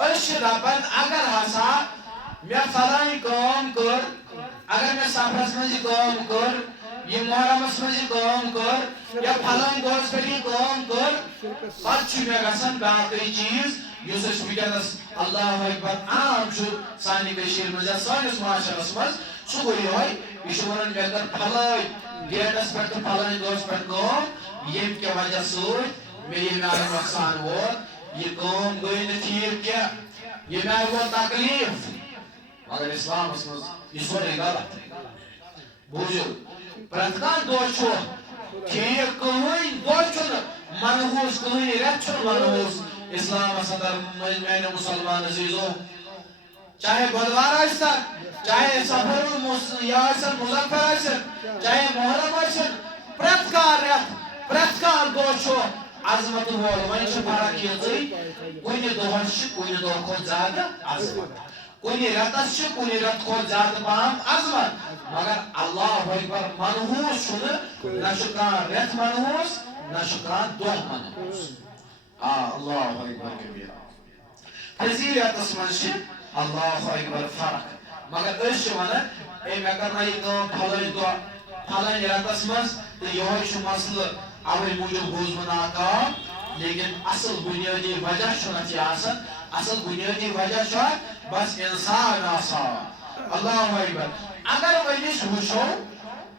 دپان اگر ہسا میں فلانی کام کر اگر میں سفرس مجھ کام کر یہ محرمس مجھ کام کر یا فلانی دورس پہ کام کر پتہ میں گژھان باقی چیز یس اس ونکس اللہ اکبر عام سانہ کشیر مز یا سانس معاشرس مز سہ گو یہ ونان مے کر پھلائی ڈیٹس پہ پھلانی دورس پہ کام یم کہ وجہ ست مے یہ میان نقصان ووت یہ کام گئی نا ٹھیک کیا یہ میان ووت تکلیف مگر اسلامس مز یہ سورے غلط بوجھو پرت کان دہ ٹھیک کہین دہ منحوس کہین رت منحوس اسلامس اندر میانو مسلمان عزیزو چاہے بدوار آسن چاہے سفر یا مظفر آسن چاہے محرم آسن پرت کان رت پرت کان دہ عظمت وول وۄنۍ چھِ فرق یِژٕے کُنہِ دۄہس چھِ کُنہِ دۄہ کھۄتہٕ زیادٕ عظمت کُنہِ رٮ۪تس چھِ کُنہِ رٮ۪تہٕ کھۄتہٕ زیادٕ پہم عظمت مگر اللہ اکبر منحوس چھُنہٕ نہ چھُ کانٛہہ رٮ۪تھ منحوس نہ چھُ کانٛہہ دۄہ منحوس اللہ اکبر کبیٖرا فضیلتس منٛز چھِ اللہ اکبر فرق مگر أسۍ چھِ ونان اے مےٚ کرنٲے یہِ کٲم پھلٲنۍ دۄہ پھلٲنۍ رٮ۪تس منٛز تہٕ یِہوے چھُ مسلہٕ اوے موجود گوس بہ ناکام لیکن اصل بنیادی وجہ چھُنہٕ یہِ آسان اصل بنیادی وجہ چھُ بس انسان آسان اللہ اکبر اگر وۄنۍ أسۍ وٕچھو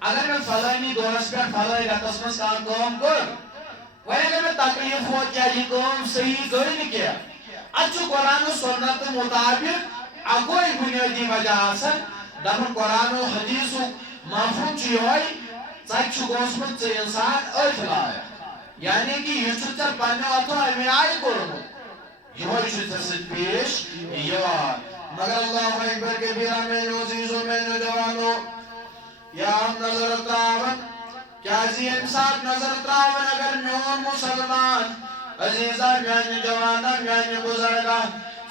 اگر مےٚ فلٲنی دۄہس پٮ۪ٹھ فلٲنۍ رٮ۪تس منٛز کانٛہہ کٲم کٔر وۄنۍ اگر مےٚ تکلیٖف ووت کیٛازِ یہِ کٲم صحیح گٔے نہٕ کینٛہہ اتھ چھُ قرآن و سنت مطابق اکوے بنیادی وجہ آسان دپان قرآن و حدیثُک مفہوم چھُ یِہوے ژٕ چھُ گوٚژھمُت ژٕ انسان أتھۍ لایق یعنی کہ یہ چھُ ژےٚ پننہِ اتھو امہِ آیہِ کوٚرمُت یِہوے چھُ ژےٚ سۭتۍ پیش یِوان مگر اللہ اکبر کبیرا میانیو عزیزو میانیو جوانو یا ہم نظر تراون کیازِ ییٚمہِ ساتہٕ نظر تراون اگر میون مسلمان عزیزا میانہِ جوانا میانہِ بزرگا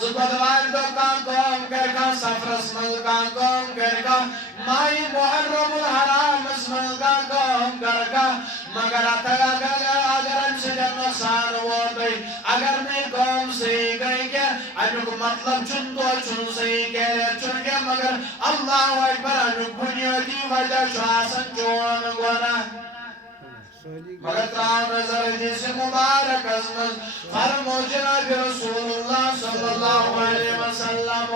ژٕ بدوارِ دۄہ کانٛہہ کٲم کرِ کانٛہہ سفرس منٛز کانٛہہ کٲم کرِ کانٛہہ ماہِ محرم الحرامس منٛز کانٛہہ کٲم کرِ کانٛہہ مگر اتھ اگر امہِ سۭتۍ نۄقصان ووتُے اگر نہٕ یہِ کٲم صحیح گٔے کینٛہہ امیُک مطلب چھُنہٕ دۄہ چھُنہٕ صحیح کینٛہہ رٮ۪تھ چھُنہٕ کینٛہہ مگر اللہ اکبر امیُک بنیٲدی وجہ چھُ آسان چون گۄناہ مگر تراو نظر حدیث مبارکس منٛز فرمو جناب رسول اللہ صلی اللہ علیہ وسلم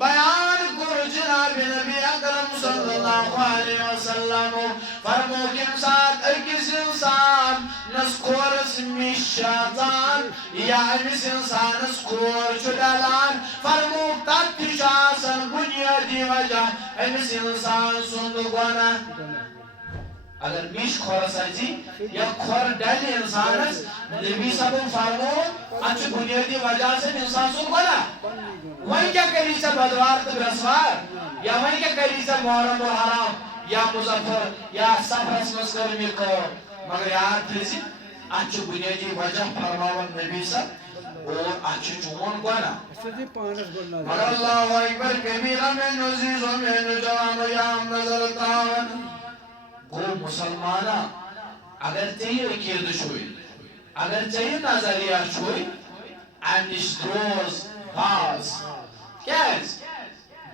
بیان کوٚر جناب نبی اکرم صلی اللہ علیہ وسلم فرمو ییٚمہِ ساتہٕ أکِس انسانس کھورس مِش چھِ اژان یا أمِس انسانس کھور چھُ ڈلان فرمو تتھ تہِ چھُ آسان بنیٲدی وجہ أمِس انسان سُنٛد گۄناہ اگر مش کھورس اچھی یا کھور ڈلہِ انسانس نبی صاحب فرمو اتھ چھُ بنیٲدی وجہ سے انسان سُنٛد گۄناہ وۄنۍ کیٛاہ کری ژےٚ بدوار تہٕ برٛٮ۪سوار یا وۄنۍ کیٛاہ کری ژےٚ محرم الحرام یا مظفر یا سفرس منٛز کٔرٕم یہِ کٲم مگر یاد تھٲیزِ اتھ چھُ بنیٲدی وجہ فرماوان نبی صاحب اور اتھ چھُ چون گۄناہ مگر اللہ اکبر کبیرا میانیو عزیزو میانیو جوانو یا ہم نظر تراون گو مسلمانا اگر ژےٚ یہِ عقیٖدٕ چھُے اگر ژےٚ یہِ نظریہ چھُے امہِ نِش روز باز کیٛازِ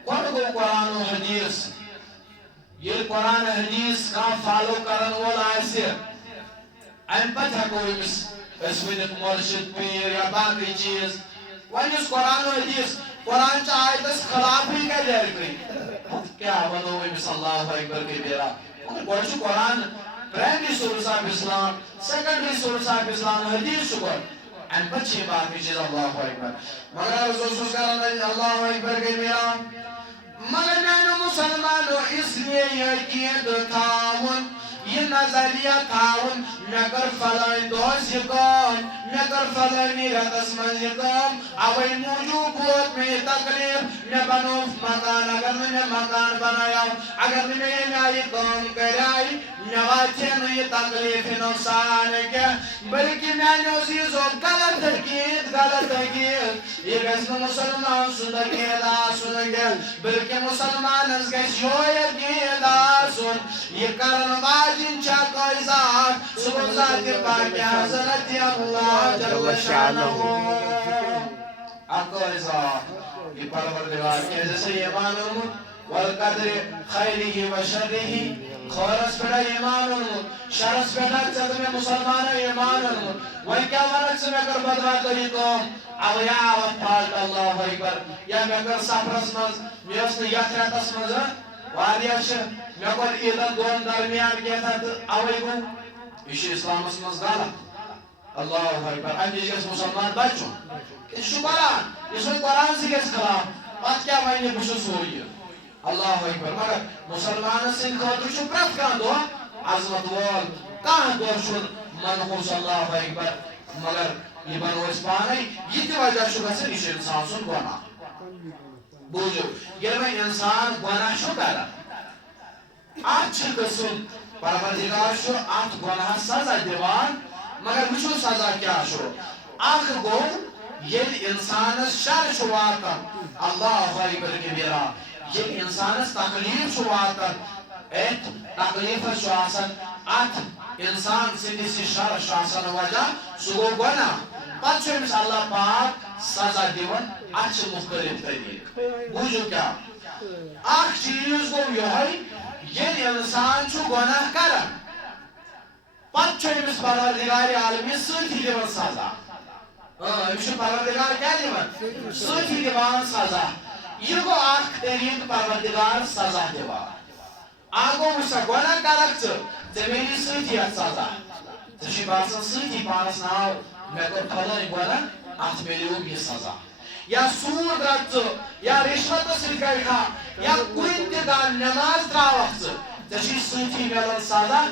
گۄڈٕ گوٚو قرآن و حدیث ییٚلہِ قرآن حدیث کانٛہہ فالو کرن وول آسہِ امہِ پتہٕ ہٮ۪کو أمِس أسۍ ؤنِتھ مرشد پیٖر یا باقٕے چیٖز وۄنۍ یُس قرآن و حدیث قرآن چہِ آیتس خلافٕے کرِ ہرکٕنۍ کیٛاہ ونو أمِس اللہ اکبر کبیرا گۄڈٕ چھُ Quran primary source of Islam secondary source of Islam حدیث چھُ گۄڈٕ امہِ پتہٕ چھِ باقٕے چیٖز اللہ اکبر مگر عرض اوسُس کران اللہ اکبر کبیرا مگر میانیو مسلمانو اس لیے یہ عقیدٕ تھاوُن یہ نظریہ تھاوُن مےٚ کٔر فلٲنۍ دۄہس یہِ کٲم مےٚ کٔر فلٲنی رٮ۪تس منٛز یہِ کٲم اوے موٗجوٗب ووت مےٚ یہِ تکلیٖف مےٚ بنوو مکان اگر نہٕ مےٚ مکان بنایو اگر نہٕ مےٚ ییٚمہِ آیہِ یہِ کٲم کریے مےٚ واتہِ ہے نہٕ یہِ تکلیٖف یہِ نۄقصان کینٛہہ بلکہِ میانیو عزیٖزو غلط عقیٖد یہِ گژھِ نہٕ مُسلمان سُنٛد عقیٖد آسُن کینٛہہ بلکہِ مُسلمانس گژھِ یِہوے عقیٖد آسُن یہِ کرن واجِن چھا کٲنٛسہِ ذات سُہ گوٚو ذاتِ پاکہِ حضرت اللہ جل شانہ پروردگار کے سے ایمان والقدر خیره و شره خورس پیدا ایمان شرس پیدا چند میں مسلمان ایمان وہی کیا ورک سے میں کر بدرا کری قوم او یا وفاق اللہ اکبر یا میں کر سفرس مز میرس نے یاتراتس مز واریاش میں کر عیدن دون درمیان کیا تھا اوئی گو یہ اسلام اس مز غلط اللہ اکبر ام جس مسلمان بچوں اس قرآن اس قرآن سے کس خلاف بات کیا معنی بشس ہوئی اللہ اکبر مگر مسلمان سن خاطر چھ پرت کان دو عظمت وول کان دو شد منحوس اللہ اکبر مگر یہ بنوس پانے یہ تہ وجہ چھ گژھان یہ انسان سن گناہ بوجھو یل میں انسان گناہ چھ کران ات چھ گژھن پروردگار چھ ات گناہ سزا دیوان مگر وچھو سزا کیا چھ اخ گو یل انسانس شر چھ واتان اللہ اکبر کبیرہ یہ انسانس تکلیف واتان ایت تکلیف ات انسان سندس شر وجہ سہ گو گناہ پتہ امس اللہ پاک سزا دِوان ات مختلف طریق بوجھو کیا اخ چیز گو یہ یل انسان گناہ کران پتہ امس پروردگار عالمی سۭتی دِوان سزا امس پروردگار کیا دِوان سۭتی دِوان سزا یہ گو اخ طریق پروردگار سزا دیوان آگو وچھا گناہ کرک ژے میلی سۭتی ات سزا ژے چھی باسان سۭتی پانس ناو مے کور پھلٲنۍ گناہ ات میلیو یہ سزا یا سود رٹ یا رشوت سۭتۍ گٔے کھا یا کُنہِ تہِ گاہ نٮ۪ماز تراوکھ ژے چھی سۭتی میلان سزا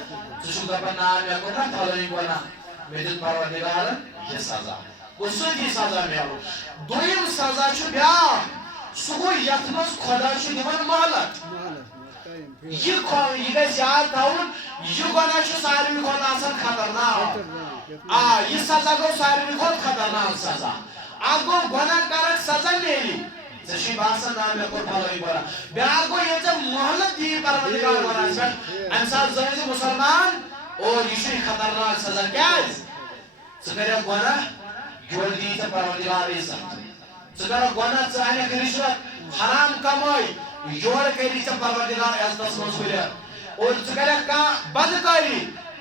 ژٕ چھُکھ دپان نا مے کوٚر نا پھلٲنۍ گناہ مے دیُت پروردگارن یہ سزا گوٚو سۭتی سزا میلو دوٚیِم سزا چھُ بیٛاکھ سہ گو یت مز خدا دِوان مہلت یہ گژھِ یاد تھاوُن یہ گناہ چھُ ساروی کھۄتہٕ آسان خطرناک یہ سزا گو ساروی کھۄتہٕ خطرناک سزا اکھ گو گناہ کرک سزا میلی ژےٚ چھُے باسان نا مےٚ کوٚر پھلٲنۍ گناہ بیٛاکھ گو ییٚلہِ ژےٚ مہلت دِیی پروردگار گناہس پٮ۪ٹھ امہِ ساتہٕ زٲنۍ زِ مسلمان اور یہ چھُے خطرناک سزا کیٛازِ ژٕ کریکھ گناہ یورٕ دِیی ژےٚ پروردگار عزت ژٕ کرکھ گناہ ژٕ انکھ رشوت حرام کمٲے یورٕ کری ژےٚ پروردگار عزتس منٛز ہُریر اور ژٕ کریکھ کانٛہہ بدکٲری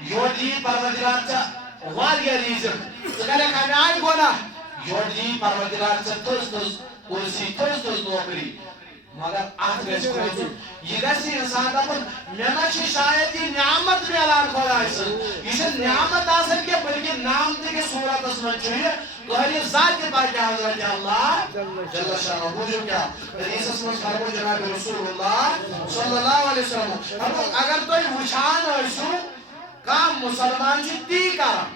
یورٕ دِیی پروردگار ژےٚ واریاہ رزق ژٕ کریکھ امہِ آیہِ گناہ یورٕ دِیی پروردگار ژےٚ تھٔز تھٔز کرسی تھٔز تھٔز نوکری مگر ات گژھِ کھوژُن یہ گژھِ انسان دپُن مےٚ نہ چھِ شاید یہ نعمت میلان خۄداے سٕنٛز یہ چھِ نعمت آسان کینٛہہ بلکہ نعمتہٕ کِس صوٗرتس منٛز چھُ یہِ قٲہرِ ذاتہِ پاکہِ حضرت اللہ جل شانہ بوٗزِو کیٛاہ حدیثس منٛز فرمو جناب رسول اللہ صلی اللہ علیہ وسلم فرمو اگر تُہۍ وٕچھان ٲسِو کانٛہہ مسلمان چھُ تی کران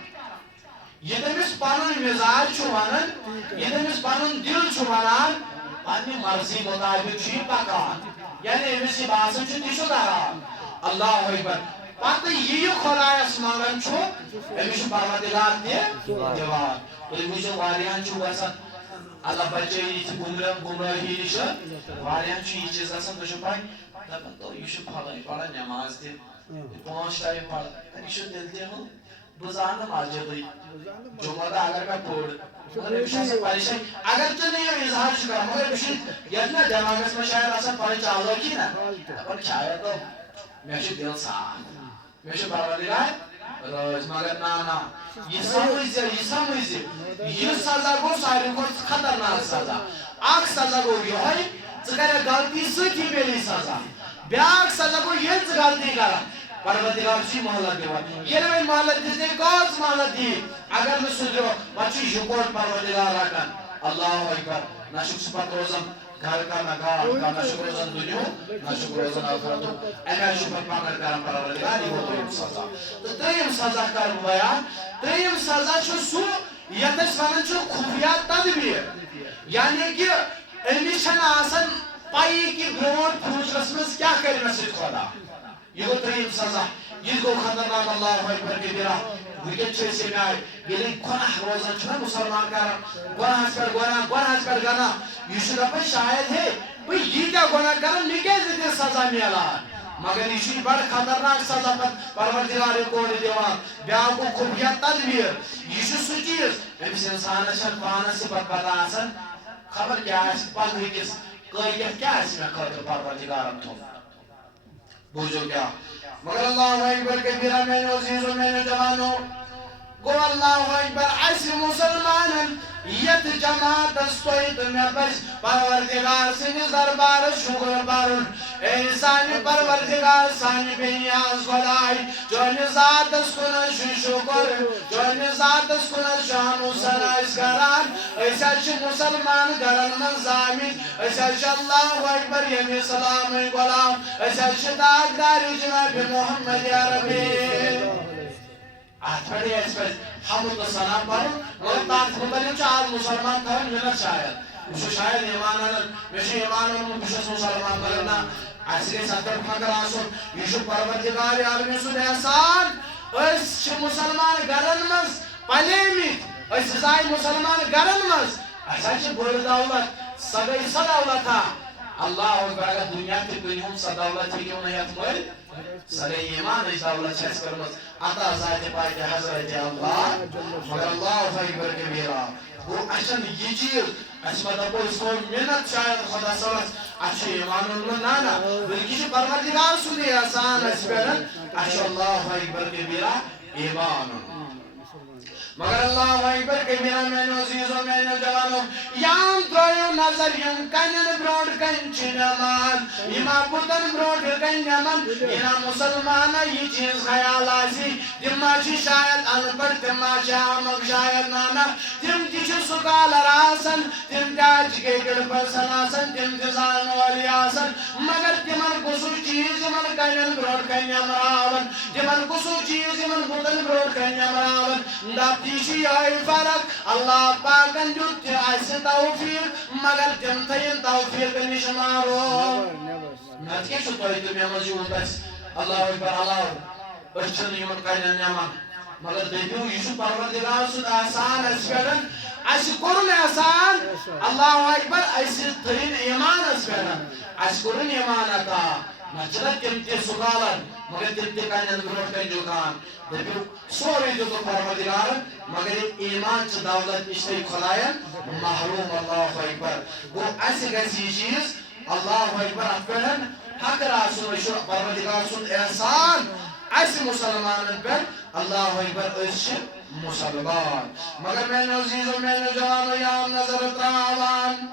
یہ تٔمِس پنُن مِزاج چھُ ونان یہ تٔمِس پنُن دل چھُ ونان پننہِ مرضی مطابق چھُ یہِ پکان یعنی أمِس یہِ باسان چھُ تہِ چھُ کران اللہ اکبر پتہٕ یہِ خۄدایس منگان چھُ أمِس چھُ پروردگار تہِ دِوان تُہۍ وٕچھِو واریاہن چھُ گژھان اللہ بچٲیِن یِتھِ گمرٲہی نِش واریاہن چھُ یہِ چیٖز گژھان تُہۍ چھِو پاے دپان یہِ چھُ پھلٲنۍ پران نٮ۪ماز تہِ 5 ٹایم پران یہِ چھُ تیٚلہِ تہِ بہٕ زانہٕ نہٕ مسجدٕے جمعہ دۄہ اگر مےٚ پوٚر مگر أمِس چھُ آسان پریشٲنی اگر تہِ نہٕ یہِ اظہار چھُ کران مگر أمِس چھُ یتھ نہ دٮ۪ماغس منٛز شاید آسان پنٕنۍ چالٲکی نہ دپان شاید مےٚ چھُ دل صاف مےٚ چھُ پروردگار رٲضۍ مگر نا نا یہ سمجھ زِ یہ سزا گو ساروی کھۄتہٕ خطرناک سزا اکھ سزا گو یہوے ژٕ کریکھ غلطی سۭتی میلی سزا بیاکھ سزا گو ییٚلہِ ژٕ غلطی کرکھ پروردگار چھُے مہلت دِوان ییٚلہِ وۄنۍ مہلت دِژے کٔژ مہلت دِیہِ اگر نہٕ سُدھرو پتہٕ چھُ یِکوٹ پروردگار رٹان اللہ اکبر نہ چھُکھ ژٕ پتہٕ روزان گھر کا نہ گاہ نہ چھُکھ روزان دُنیہُک نہ چھُکھ روزان ٲخرتُک امہِ آیہِ چھُ پتہٕ پکڑ کران پروردگار یہِ گوٚو ترٛیٚیِم سزا تہٕ ترٛیٚیِم سزا کرٕ بہٕ بیان ترٛیٚیِم سزا چھُ سُہ یتھ أسۍ ونان چھِ خُفیہ تدبیٖر یعنی کہِ أمِس چھنہٕ آسان پایی کہِ برونٛٹھ فیوٗچرس منٛز کیٛاہ کرِ مےٚ سۭتۍ خۄدا یہ گو ترٛیٚیِم سزا یہ گو خطرناک اللہ اکبر کبیرہ وٕنکیٚن چھِ أسۍ ییٚمہِ آیہِ ییٚلہِ گۄناہ روزان چھُنہ مُسلمان کران گۄناہس پٮ۪ٹھ گۄناہس پٮ۪ٹھ گۄناہ یہِ چھُ دپان شاید ہے بہٕ ییٖتیاہ گۄناہ کران مےٚ کیازِ دِژ سزا میلان مگر یہ چھُ بڑٕ خطرناک سزا پتہٕ پروردگار یِکوٹہٕ دِوان بیاکھ گوٚو خُفیہ تدبیٖر یہ چھُ سُہ چیٖز أمِس انسانس چھنہٕ پانس تہِ پتہٕ پتہ آسان خبر کیا پگہ کس قیدیت کیا میں خاطر پروردگارن تھو بوجھو کیا مگر اللہ اکبر کبیرہ میں عزیزو میں جوانو گو اللہ اکبر ایسی مسلمانن یت جماعت استویت میں بس پروردگار سنی دربار شکر بارن اے سانی پروردگار سانی بینیاز خدای جونی ذات اسکن شکر جونی ذات اسکن شانو سنائز کران ایسا چھ مسلمان گرن من زامین ایسا چھ اللہ اکبر یمی سلام غلام ایسا چھ داغداری جناب محمد یا ربی آتھڑی اس پر حمد و سلام پڑھو اور تاکہ مطلب چاہت مسلمان کھوان منت شاید اسو شاید ایمانان میشی ایمانان بشس مسلمان کرنا ایسی ستر پھنکر آسون یشو پروردگار عالمی سن احسان اس چھ مسلمان گرن مز پلیمیت اس زائی مسلمان گرن مز ایسا چھ بول دولت سگئی صدولتا اللہ اکبر اگر دنیا کی دنیا صدولت ہی کیوں نہیں اتمول سر ایمان اس دولت چھس کرمز عطا ذات پاک حضرت اللہ مگر اللہ اکبر کبیرہ وہ اشن یہ چیز اشمدہ کو اس کو منت شاید خدا سوز اچھے ایمان اللہ نانا بلکہ جو پروردگار سنی آسان اس پیرن اشو اللہ اکبر کبیرہ ایمان مگر اللہ اکبر کبیرہ میں عزیزو میں جوانو یام درویو نظر یم کنن بروڑ کنچی نمان یما پتن بروڑ کنجمن ینا مسلمانا یہ چیز خیال آسی تمہ چی شاید انپر تمہ چی آمک شاید نانا تم تیچ سکالر آسن تم تاج کے گڑپرسن آسن تم تزان والی آسن مگر تمن کسو چیز من کنن بروڑ کنجم راون تمن کسو چیز من پتن بروڑ کنجم راون دب تیشی آئی فرق اللہ پاکن جت ایسے توفیق مگر تم تین توفیق نشمارو نت کیا چھتوئی تم یہ مجھوط اس اللہ اکبر اللہ ارچن یمن قیدن نیمان مگر دیکھو یشو پروردگار سن احسان اس پیڑن ایسی قرن احسان اللہ اکبر ایسی ترین ایمان اس پیڑن ایسی قرن ایمان اتا نچلت تم تی سکالن مگر تم تی قیدن گروٹ کن جو کان دیکھو سوری جو تو پروردگار مگر ایمان چھ دولت اشتری خلائن محروم اللہ اکبر وہ ایسی گیسی چیز اللہ اکبر افیرن حق راسون اشو پروردگار سن احسان ایسی مسلمان پر اللہ اکبر اس مسلمان مگر میں عزیز و میں جوان یام نظر تراوان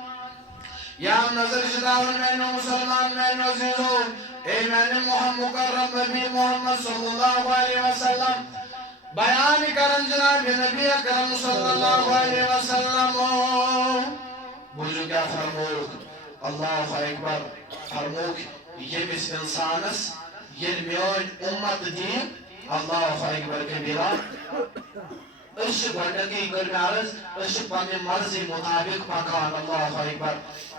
یام نظر شداون میں مسلمان میں عزیز و اے میں محمد مکرم نبی محمد صلی اللہ علیہ وسلم بیان کرن جناب نبی اکرم صلی اللہ علیہ وسلم بوجھو کیا فرموک اللہ اکبر فرموک یہ بس انسانس یہ میون امت دی اللہ اکبر کبیرہ اس گھنٹکی گرمیارز اس پانے مرضی مطابق پاکان اللہ اکبر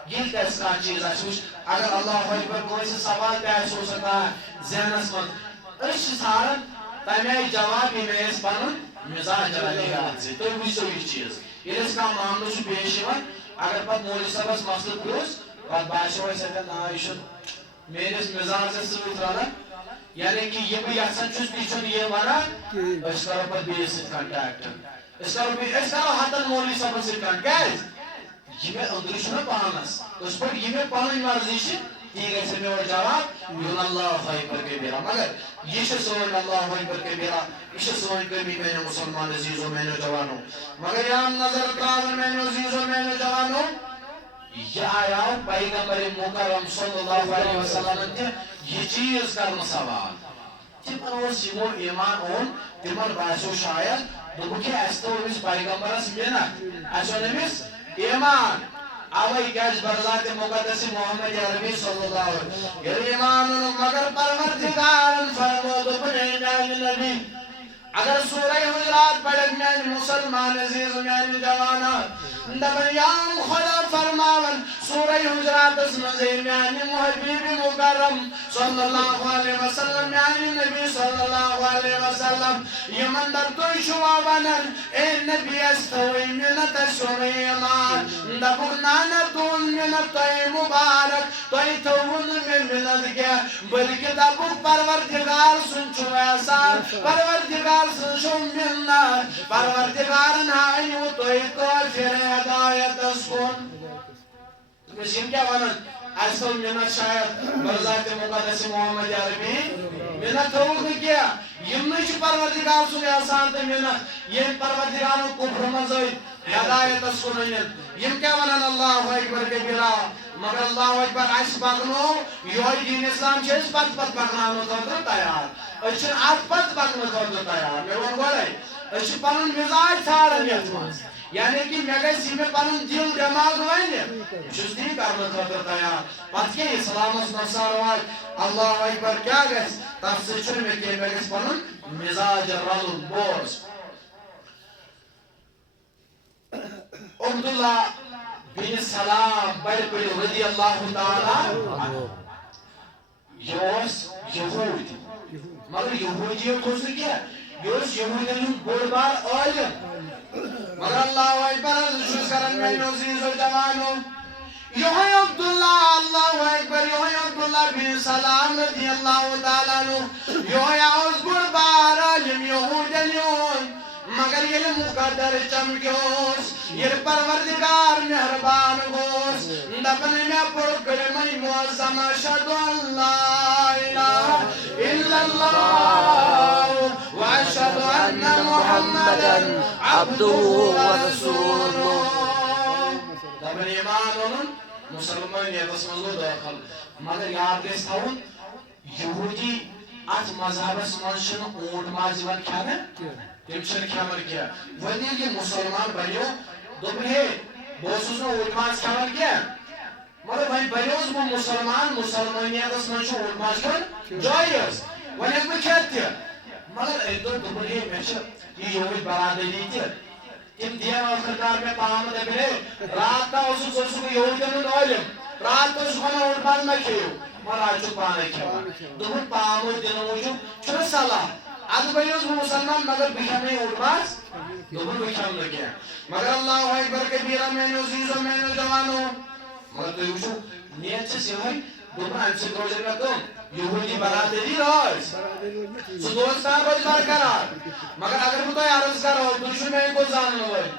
یہ کیسا چیز ہے اگر اللہ اکبر کوئی سے سوال پیش ہو سکتا ہے ذہنس مند اس سارن تمہیں جواب ہی میں اس پانن مزاج جلانے گا سے تو ویسو یہ چیز یہ اس کا معاملہ سے پیش ہوا اگر پت مولی صاحب اس مقصد پروس پت باشو ہے سکتا نائشن میرے اس مزاج سے سویت رہا یعنی کہ یہ بھی احسن چوز پیچھن یہ وانا اس کا پت بھی اس کنٹیکٹ اس کا حتن مولی صاحب سے کنٹیکٹ یہ میں اندرش میں پانس اس پر یہ میں پانی مرضیشن یہ گئے میں اور جواب یون اللہ اکبر کبیرہ مگر یہ سوئن اللہ اکبر کبیرہ یہ سوئن کبھی میں نے مسلمان عزیزوں میں نے جوانوں مگر یہاں نظر تراون میں نے عزیزوں میں نے جوانوں یہ آیا پیغمبر مکرم صلی اللہ علیہ وسلم نے یہ چیز کرنا سوال تمہر وہ سیمو ایمان اون تمہر باسو شاید دوبو کہ ایستا ہوئیس پیغمبر اس مینا ایسا نمیس ایمان آوائی کیس برزات مقدس محمد عربی صلی اللہ علیہ وسلم یہ ایمان مگر پروردگار فرمود بنے نبی اگر سورہ حجرات پڑھت میں مسلمان عزیز میں جوانا دبریام خدا فرماون سورہ حجرات اس مزید میں محبیب مکرم صلی اللہ علیہ وسلم یعنی نبی صلی اللہ علیہ وسلم یہ مندر توی شوا بنن اے نبی استوی منت شوری امان دبرنانا دون منت توی مبارک توی تون میں منت کیا بلکہ دبک پروردگار سن چھو احسان پروردگار سن چھو منت پروردگار نائنو توی کافر ہدایت اسکن مشین کیا ونن اصل منت شاید برزات مقدس محمد عربی منت ہوگی کیا یمنی چھ پروردگار سن احسان تے منت یہ پروردگار کفر مزوی ہدایت اسکن یم کیا ونن اللہ اکبر کبیرہ مگر اللہ اکبر اس پکنو یہ دین اسلام چھ پت پت پکنانو خاطر تیار اچھ ات پت پکنو خاطر تیار میں ون گوڑے اچھ پنن مزاج ژھارن یتھ مز یعنی کہ مے گژھِ میں پنن دل دماغ ون چھس تی کرن خاطر تیار پت کے اسلامس نصار واج اللہ اکبر کیا گژھِ تف سے چھ میں کہ مے گژھِ پنن مزاج رلن بوز عبداللہ بن سلام بڑی رضی اللہ تعالی یہ یہود مگر یہودیوں کو سے کیا یہ یہودیوں بڑ بار عالم مگر اللہ اکبر شکر کرن میں عزیز و جوانو یہ عبداللہ اللہ اکبر یہ عبداللہ بن سلام رضی اللہ تعالی عنہ یہ بڑ بار عالم یہودیوں مگر یہ مقدر چمکیوس یہ پروردگار مہربان گوس دپن میں پڑھ کلمہ معظم اشہد ان لا الہ الا اللہ واشہد ان محمدا عبدہ ورسولہ دپن ایمان انن مسلمان یہ تسمزو داخل مگر یاد گیس تھاون یہودی ات مذہبس منشن اونٹ ماز یوان کھانا تم چھن کھیمر کیا ونی یہ مسلمان بنیو دوپن ہے بوسوس نو اونٹ ماز کھیمر کیا مگر وہیں بنیوز بو مسلمانیتس من چھو اونٹ ماز کھن جائز ونی اک میں کھیت تیا مگر دوپن ہے میں چھ یہ یہود برادری تیا تم دیا آخرکار میں پام دے رات کا اسو سوسو یہودیوں عالم رات کو سکھانا اونٹ ماز میں کھیو مگر آج چھ پانے کھیوا دوپن پام دنوں موجود چھو صلاح اد بنیوز مسلمان مگر بکھمنے اونٹ ماز دوپن بکھم لگیا مگر اللہ اکبر کبیرہ میں عزیز و میں جوانو مگر تو وچھو نیت چھ سیوئی دوپن ان سے روزے میں کم یہودی برادری روز سو دوستان روز برقرار مگر اگر تو عرض کرو تو میں کو جانن وای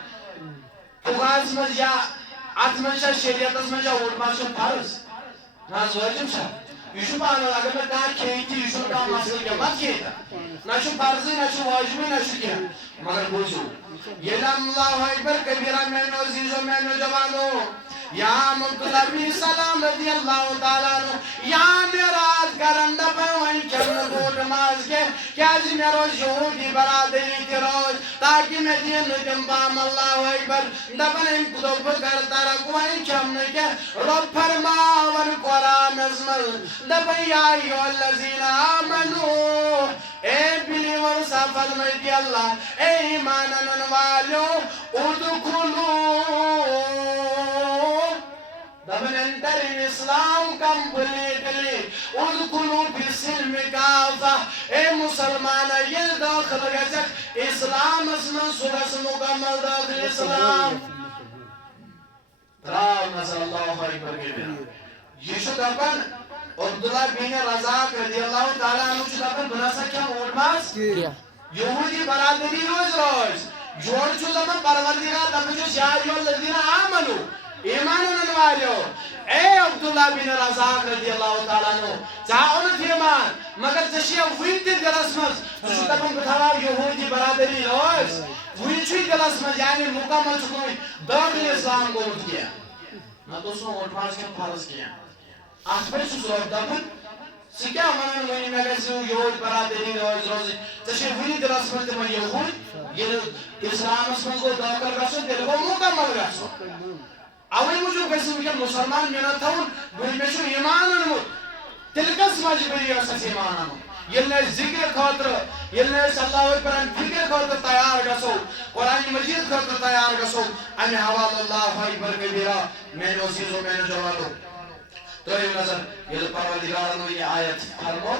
فقاس مز یا ات مز شریعت مز اونٹ ماز فرض ناز واجب چھ یہ اگر میں کھانا کھیتی یہ مسئلہ کیا مت کھیتا نہ فرضی نہ واجبی نہ کیا مگر بوزو یہ اللہ اکبر کبیرہ میں عزیز و میں جوانو یا عبداللہ بن سلام رضی اللہ تعالیٰ عنہ یا میراج کرن دپن وین کھن گوٹ ماز کے کیا جی میں روز یہودی برادری تی روز تاکہ میں دین دم پام اللہ اکبر دپن ان کدوب کرتا رکھ وین کھن کے رب فرماون قرآن ازمل دپن یا ایو الذین آمنو اے بلیور سفل میتی اللہ اے ایمانن والو ادخلو دپن انٹر ان اسلام کمپلیٹلی ادخلو بسلم کافہ اے مسلمان یہ داخل گزک اسلام اسمن سلس مکمل داخل اسلام راو نظر اللہ اکبر کے بنا یہ شو دپن عبداللہ بن رزاق رضی اللہ تعالیٰ عنہ شو دپن بنا سکیا اونٹ ماز یہودی برادری روز روز جوڑ چھو دپن پروردگار دپن جو شاید یو الذین آمنو ایمان والو اے عبداللہ بن رزاق رضی اللہ تعالیٰ عنہ چاہو نت ایمان مگر چشیہ وین تی دلس مز تو دپن بتاوا یہودی برادری روز وین چھ دلس مز یعنی مکمل چھوئی داخل اسلام کو اٹھ گیا نہ تو سو اونٹ ماز کے فرض کیا آخر سے سوال دپن سکیا منن وین میں گسو یہود برادری روز روز چشیہ وین دلس مز تم یہود یہ اسلام اسمن کو داخل گسو دل کو مکمل گسو اولی مجھو کسی کہ مسلمان میں نہ تھاون بل میں چھو ایمان انمود تلکس مجبری اساس ایمان انمود یلنے ذکر خاطر یلنے اللہ اکبر ان فکر خاطر تیار گسو قرآن مجید خاطر تیار گسو ان حوال اللہ اکبر کبیرہ میں عزیز و میں جوانو تو یہ نظر یہ پروردگار نے یہ آیت فرمو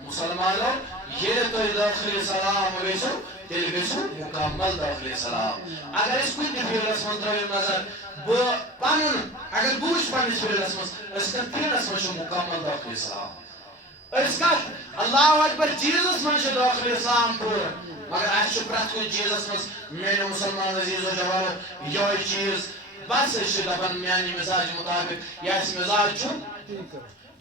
مسلمانوں یہ تو داخلی سلام گیسو تیل گیسو مکمل داخلی سلام اگر اس کوئی فیلس من ترو نظر پانن اگر بوچھ پانس فیلس من اس کا فیلس من مکمل داخلی سلام اس کا اللہ اکبر چیزس من داخلی سلام پور مگر اس پرت کن چیزس من میرے مسلمان عزیز و جوانو یہ چیز بس اس دپان میانی مزاج مطابق یا اس مزاج چھو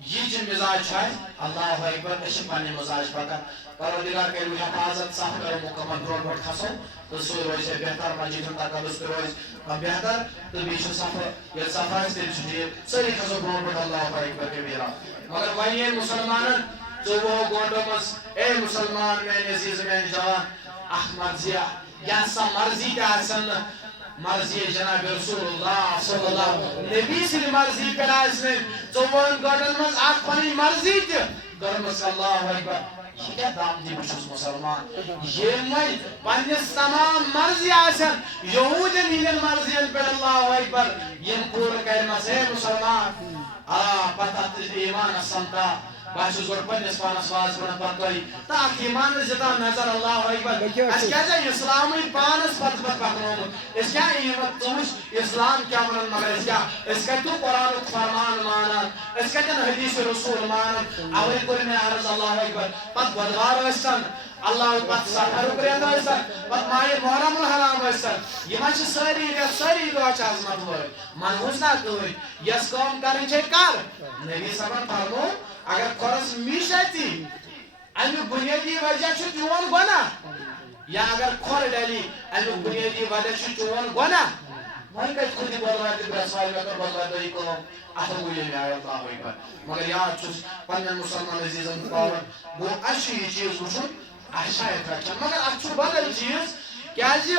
یہ جن مزاج ہے اللہ اکبر اس پانے مزاج پکا پروردگار کے روح حفاظت صاحب کرو مکمل برون بڑھ کھسو تو سوئی روئی سے بہتر مجید ہم تاکہ دست روئی بہتر تو بیشو صاحب یہ صفحہ اس دل چھجیر سری کھسو برون بڑھ اللہ اکبر کے بیرا مگر وہی ہے مسلمان جو وہ گونڈو مز اے مسلمان میں عزیز میں جوان مرضیہ یا سا مرضی کا حسن مرضی جناب رسول اللہ صلی اللہ نبی سے مرضی پیدا اس نے چوبن گوڑن مز آت پانی مرضی تھی گرمس اللہ اکبر یہ کیا دام دی بچوس مسلمان یہ میں پانیس تمام مرضی آسن یہود نیلن مرضی پر اللہ اکبر یہ پور کلمہ سے مسلمان پتہ تجھے ایمان سمتا باشو زور پنیس پانس واز بنا پتوئی تاک ایمان زدہ نظر اللہ اکبر اس کیا جائے اسلامی پانس پت پکنوم اس کیا ایمت توش اسلام کیا منن مگر اس کا تو قرآن فرمان مانن اس کا جن حدیث رسول مانن اولی کوئی میں عرض اللہ اکبر پت بدوار وستن اللہ پت سفر اکریت وستن پت مائی محرم الحرام وستن یہ مانچ ساری دوچ عظمت ہوئی منحوس نہ کوئی یس قوم کرن چھے کر نبی سبن فرمو اگر قرص میش آتی امی بنیادی وجہ چھو چون گونا یا اگر کھور ڈالی امی بنیادی وجہ چھو چون گونا وہی کچھ خودی بولوائی دی برسوائی میں کر بولوائی دی کو احتم ہوئی میں آیا اللہ ہوئی پر مگر یاد چھوس پنجن مسلمان عزیزم پاور وہ اچھی یہ چیز وچھن احشایت رکھن مگر اچھو بدل چیز کیا جی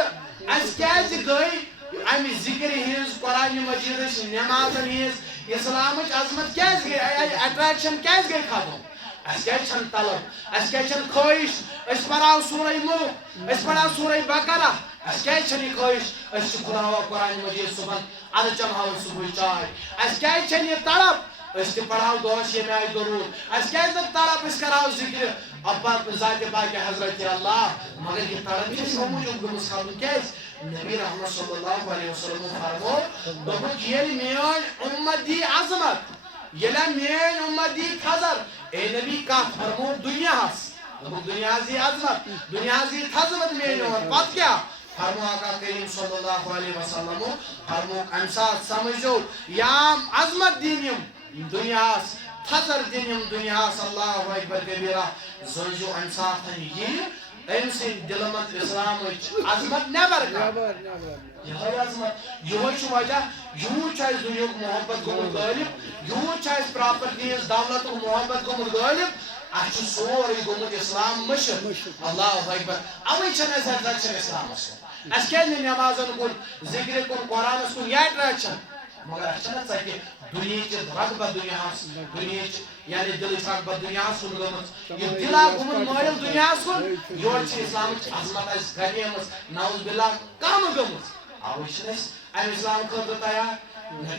اس کیا جی گئی امی ذکر ہیز قرآن مجید نمازن ہیز اسلام عظمت کیا گئی اٹریکشن کیا گئی ختم اس کیا چھن طلب اس کیا چھن خواہش اس پڑھاو سورہ ملک اس پڑھاو سورہ بقرہ اس کیا چھنی خواہش اس شکراو قرآن مجید صبح ادھ چمہاو صبح چائے اس کیا چھنی طلب اس کے پڑھاو دوش یہ میں آئی درود اس کیا طلب اس کراو ذکر ابا ذات پاک حضرت اللہ مگر یہ طلب کس ہو مجھے گمس خاتون کیس نبی رحمت صلی اللہ علیہ وسلم فرمو دوپک یہ میان امت دی عظمت یہ میان امت دی خضر اے نبی کا فرمو دنیا ہس دوپک دنیا دی عظمت دنیا دی عظمت میان امت پت کیا فرمو آقا کریم صلی اللہ علیہ وسلم فرمو امسات سمجھو یا عظمت دینیم دنیا ہس خضر دینیم دنیا ہس اللہ اکبر کبیرہ زوجو امسات یہ ایم سے دلمت اسلام عظمت نیبر کا یہ عظمت یہ چھو وجہ یوں چاہیز دنیا کو محبت گمت غالب یوں چاہیز پراپرٹیز دولت کو محبت گمت غالب اچھو سوری گمت اسلام مشر اللہ اکبر اوی چھنے زرزت چھنے اسلام اسلام اس کے لئے نمازن کن ذکر کن قرآن اس کن یاد رہا چھن مگر اچھنا چاہیے دنیا چیز رغبت دنیا ہاس دنیا یعنی دل رغبت دنیا سن گمت یہ دلا گمت مائل دنیا سن یور چھ اسلام عظمت اس غنیمت نعوذ باللہ کام گمت آوشنس ایم اسلام خطر تیار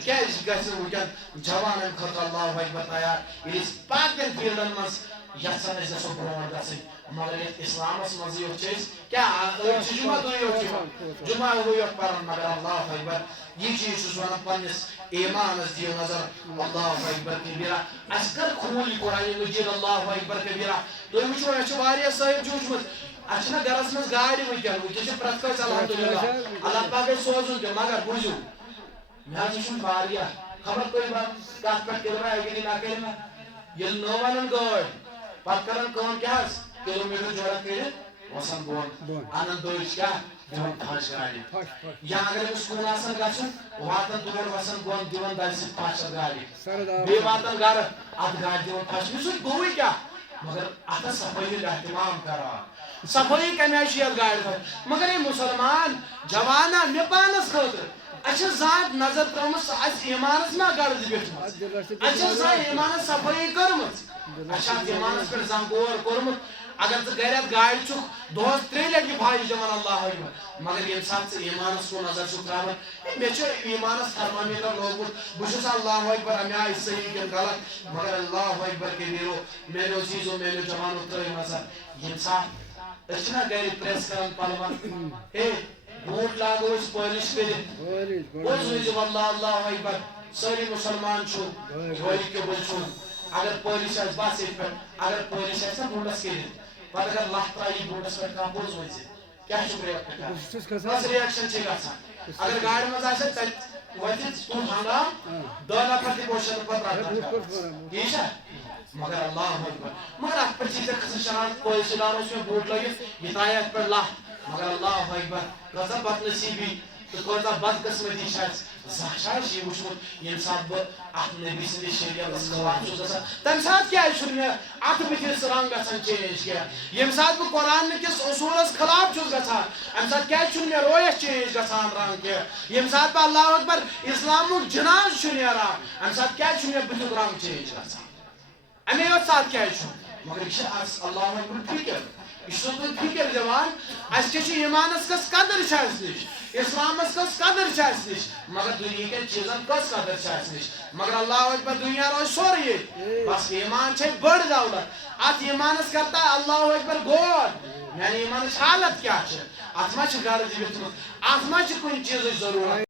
کیاز گژھِ وٕنکٮ۪ن جوانن خٲطرٕ اللہ اکبر تیار ییٚلہِ أسۍ باقین فیٖلڈن منٛز یژھان أسۍ گژھو برونٛٹھ گژھٕنۍ مگر یتھ اسلامس منٛز یوت چھِ أسۍ کیٛاہ أڑۍ چھِ جمعہ دۄہ یوت یِوان جمعہ ہُہ یوت پران مگر اللہ اکبر یہ چیز چھُس ونان پننِس ایمانس دِیِو نظر اللہ اکبر کبیرہ اَسہِ کر کھوٗل یہِ قرآن مجیٖد اللہ اکبر کبیرہ تُہۍ وٕچھو اَسہِ چھُ واریاہ صٲحب جوٗجمُت اَسہِ چھِنہ گرس منٛز گاڑِ وٕنکٮ۪ن چھِ پرٛٮ۪تھ کٲنٛسہِ الحمدُاللہ اللہ پاک گژھِ سوزُن تہِ مگر بوٗزِو مےٚ حظ چھُنہٕ واریاہ خبر تُہۍ کتھ پٮ۪ٹھ کٔرِو مےٚ اَکہِ دۄہ نہ کٔرِو مےٚ ییٚلہِ نٔو اَنن گٲڑۍ پتہٕ کران کٲم کیٛاہ حظ کِلوٗ میٖٹر جورا کٔرِتھ وسان بۄن انان دٔج کیٛاہ دِوان پھش گاڑِ یا اگر أمِس کُن آسان گژھُن واتان تور وسان بۄن دِوان دَزِ سۭتۍ پھش اَتھ گاڑِ بیٚیہِ واتان گرٕ اَتھ گاڑِ دِوان پھش مےٚ سۭتۍ گوٚوٕے کیٛاہ مگر اتھ صفٲیی ہُنٛد احتمام کران صفٲیی کمہِ آیہِ چھِ یتھ گاڑِ تھاوٕنۍ مگر اے مُسلمان جوانا مےٚ پانس خٲطرٕ اَسہِ چھِ زانٛہہ نظر ترٲومٕژ اَسہِ ایمانس ما غرض بیٹھمٕژ اَسہِ چھِ زانٛہہ ایمانس صفٲیی کٔرمٕژ اَسہِ چھِ اتھ ایمانس پٮ۪ٹھ زانٛہہ غور کوٚرمُت اگر ژٕ گرِ گاڑِ چھُکھ دۄہس 3 لٹہِ بھایی جمان اللہ اکبر مگر ییٚمہِ ساتہٕ ژٕ ایمانس کُن نظر چھُکھ تراوان مےٚ چھُ ایمانس تھرمامیٹر لوگمُت بہٕ چھُس اللہ اکبر امہِ آیہِ صحیح کِنہٕ غلط مگر اللہ اکبر کبیٖرو میانیو چیٖزو میانیو جوانو ترٲیِو نظر ییٚمہِ ساتہٕ أسۍ چھِنا گرِ پریس کران پلون ہے بوٗٹ لاگو أسۍ پٲلِش کٔرِتھ پوٚز ؤنۍزیو اللہ اللہ اکبر سٲری مُسلمان چھُ بھٲری قبوٗل چھُ اگر پٲلِش آسہِ بس ییٚتہِ پٮ۪ٹھ اگر پٲلِش آسہِ نا بوٗٹس کٔرِتھ پتہٕ اگر لَتھ ترٛایی بوٗٹس پٮ۪ٹھ کانٛہہ پوٚز ؤنۍ زِ کیٛاہ چھُکھ کۄس رِیکشن چھِ گژھان اگر گاڑِ منٛز آسہِ تتہِ وتہِ تُل ہنگام 2 نفر تہِ پوشن پتہٕ رٹان ٹھیٖک چھا مگر اللہ اکبر مگر اتھ پٮ۪ٹھ چھِ ژےٚ کھسان شرارت پٲلِش دار اوس مےٚ بوٗٹ لٲگِتھ یہِ ترٛایہِ اتھ پٮ۪ٹھ لَتھ مگر اللہ اکبر کۭژاہ بدنصیٖبی تہٕ کۭژاہ بدقسمتی چھِ اسہِ زانٛہہ چھا اسہِ یہِ وٕچھمُت ییٚمہِ ساتہٕ بہٕ اتھ نبی سٕنٛدِس شریعتس خلاف چھُس گژھان تمہِ ساتہٕ کیٛازِ چھُنہٕ مےٚ اتھ بٕتھِس رنٛگ گژھان چینج کینٛہہ ییٚمہِ ساتہٕ بہٕ قرآن کِس اصوٗلس خلاف چھُس گژھان امہِ ساتہٕ کیٛازِ چھُنہٕ مےٚ رویس چینج گژھان رنٛگ کینٛہہ ییٚمہِ ساتہٕ بہٕ اللہ اکبر اسلامُک جناز چھُ نیران امہِ ساتہٕ کیٛازِ چھُنہٕ مےٚ بٕتھیُک رنٛگ چینج گژھان امی یوت ساتہٕ کیٛازِ چھُ مگر یہِ چھِ اسہِ اللہ اکبر فِکر یہِ چھُ تۄہہِ فِکر دِوان اسہِ کیٛاہ چھُ ایمانس کۄس قدر چھِ اسہِ نِش اسلامس کۄس قدر چھِ اسہِ نِش مگر دُنہیٖکٮ۪ن چیٖزن کۄس قدر چھِ اسہِ نِش مگر اللہ اکبر دُنیا روزِ سورُے ییٚتہِ بس ایمان چھِ بٔڑ دولت اتھ ایمانس کرتا اللہ اکبر غور میانہِ ایمانٕچ حالت کیٛاہ چھِ اتھ ما چھِ غرض یِتھمُت اتھ ما چھِ کُنہِ چیٖزٕچ ضروٗرت